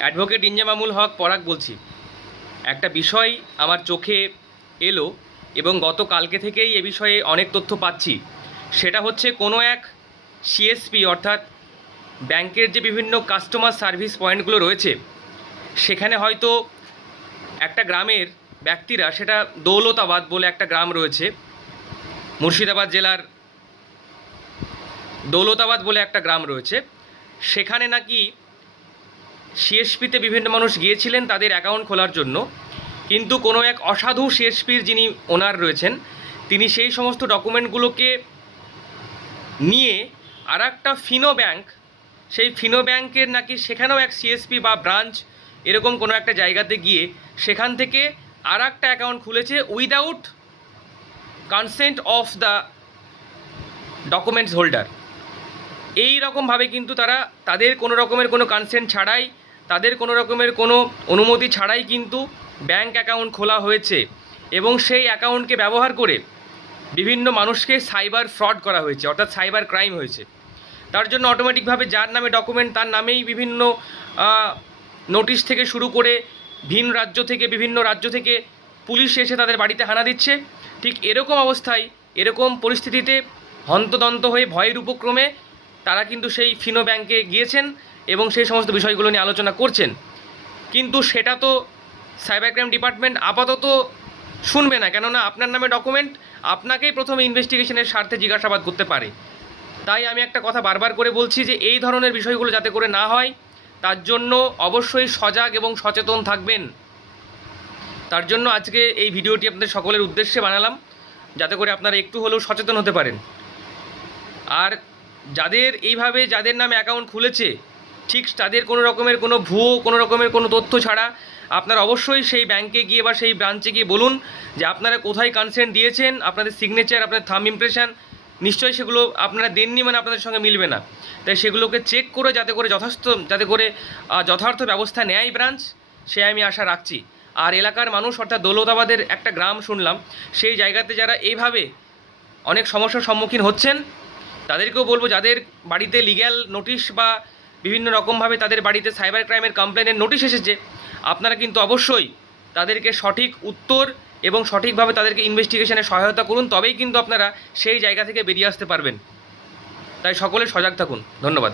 Advocate Inzamamul হক পরাগ বলছি। একটা বিষয় আমার চোখে এলো এবং গতকালকে থেকেই এ বিষয়ে অনেক তথ্য পাচ্ছি। সেটা হচ্ছে কোনো এক সিএসপি অর্থাৎ ব্যাংকের যে বিভিন্ন কাস্টমার সার্ভিস পয়েন্টগুলো রয়েছে, সেখানে হয়তো একটা গ্রামের ব্যক্তিরা, সেটা দৌলতাবাদ বলে একটা গ্রাম রয়েছে, মুর্শিদাবাদ জেলার দৌলতাবাদ বলে একটা গ্রাম রয়েছে, সেখানে নাকি সিএসপিতে বিভিন্ন মানুষ গিয়েছিলেন তাদের অ্যাকাউন্ট খোলার জন্য। কিন্তু কোনো এক অসাধু সিএসপির যিনি ওনার রয়েছেন, তিনি সেই সমস্ত ডকুমেন্টগুলোকে নিয়ে আর একটা ফিনো ব্যাংক, সেই ফিনো ব্যাংকের নাকি সেখানেও এক সিএসপি বা ব্রাঞ্চ এরকম কোনো একটা জায়গাতে গিয়ে সেখান থেকে আর একটা অ্যাকাউন্ট খুলেছে without consent of the documents holder. এই রকমভাবে কিন্তু তারা তাদের কোনো রকমের কোনো কনসেন্ট ছাড়াই, তাদের কোনো রকমের কোনো অনুমতি ছাড়াই কিন্তু ব্যাংক অ্যাকাউন্ট খোলা হয়েছে এবং সেই অ্যাকাউন্টকে ব্যবহার করে বিভিন্ন মানুষকে সাইবার ফ্রড করা হয়েছে, অর্থাৎ সাইবার ক্রাইম হয়েছে। তার জন্য অটোমেটিকভাবে যার নামে ডকুমেন্ট তার নামেই বিভিন্ন নোটিশ থেকে শুরু করে ভিন রাজ্য থেকে, বিভিন্ন রাজ্য থেকে পুলিশ এসে তাদের বাড়িতে হানা দিচ্ছে। ঠিক এরকম অবস্থায়, এরকম পরিস্থিতিতে হন্তদন্ত হয়ে ভয়ের উপক্রমে তারা কিন্তু সেই ফিনো ব্যাংকে গিয়েছেন এবং সেই সমস্ত বিষয়গুলো নিয়ে আলোচনা করছেন। কিন্তু সেটা তো সাইবার ক্রাইম ডিপার্টমেন্ট আপাতত শুনবে না, কেননা আপনার নামে ডকুমেন্ট, আপনাকেই প্রথমে ইনভেস্টিগেশনের স্বার্থে জিজ্ঞাসাবাদ করতে পারে। তাই আমি একটা কথা বারবার করে বলছি যে এই ধরনের বিষয়গুলো যাতে করে না হয়, তার জন্য অবশ্যই সজাগ এবং সচেতন থাকবেন। তার জন্য আজকে এই ভিডিওটি আপনাদের সকলের উদ্দেশ্যে বানালাম, যাতে করে আপনারা একটু হলেও সচেতন হতে পারেন। আর যাদের নামে অ্যাকাউন্ট খুলেছে, ঠিক তাদের কোনো রকমের কোনো ভুয়ো কোনো রকমের কোনো তথ্য ছাড়া আপনারা অবশ্যই সেই ব্যাংকে গিয়ে বা সেই ব্রাঞ্চে গিয়ে বলুন যে আপনারা কোথায় কনসেন্ট দিয়েছেন, আপনাদের সিগনেচার, আপনাদের থাম্ব ইমপ্রেশন নিশ্চয়ই সেগুলো আপনারা দেননি, মানে আপনাদের সঙ্গে মিলবে না। তাই সেগুলোকে চেক করে যাতে করে যথার্থ ব্যবস্থা নেয় ব্রাঞ্চ, সে আমি আশা রাখছি। আর এলাকার মানুষ, অর্থাৎ দৌলতাবাদের একটা গ্রাম শুনলাম, সেই জায়গাতে যারা এইভাবে অনেক সমস্যার সম্মুখীন হচ্ছেন, তাদেরকেও বলবো, যাদের বাড়িতে লিগ্যাল নোটিশ বা বিভিন্ন রকমভাবে তাদের বাড়িতে সাইবার ক্রাইমের কমপ্লেনের নোটিশ এসেছে, আপনারা কিন্তু অবশ্যই তাদেরকে সঠিক উত্তর এবং সঠিকভাবে তাদেরকে ইনভেস্টিগেশনে সহায়তা করুন, তবেই কিন্তু আপনারা সেই জায়গা থেকে বেরিয়ে আসতে পারবেন। তাই সকলে সজাগ থাকুন। ধন্যবাদ।